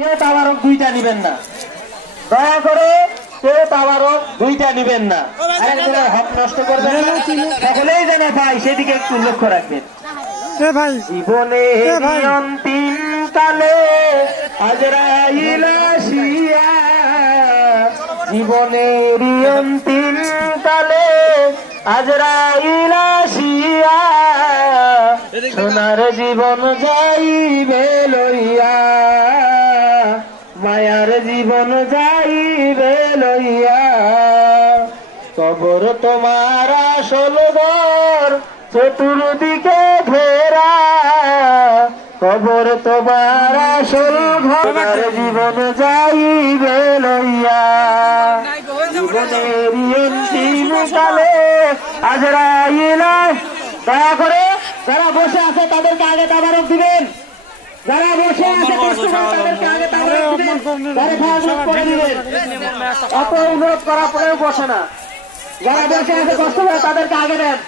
কেউ তাবারক দুইটা নিবেন না, দয়া করে কেউ তাবারক দুইটা নিবেন না, আরেকজনের হক নষ্ট করবেন না, সকলেই যেন ভাই সেদিকে একটু লক্ষ্য রাখবেন। জীবনে অন্তিম কালে আজরাইল আসিয়া, জীবনের অন্তিম কালে আজরাইল আসিয়া, সোনার জীবন যাইবে লইয়া, মায়ার জীবন যাইবে লইয়া। কবর তোমার আসল ঘর, চতুর্দিকে ঘেরা, কবর তোমার আসল ঘর, জীবন যাইবে লইয়া। জীবনের অন্তিম কালে আজরাইল, দয়া করে যারা বসে আছে তাদেরকে আগে তাবারক দিবেন, যারা বসে আছে তাদেরকে আগে তাবারক দিবেন, অত অনুরোধ করার পরেও বসে না, যারা বসে আছে কষ্ট করে তাদেরকে আগে দেন।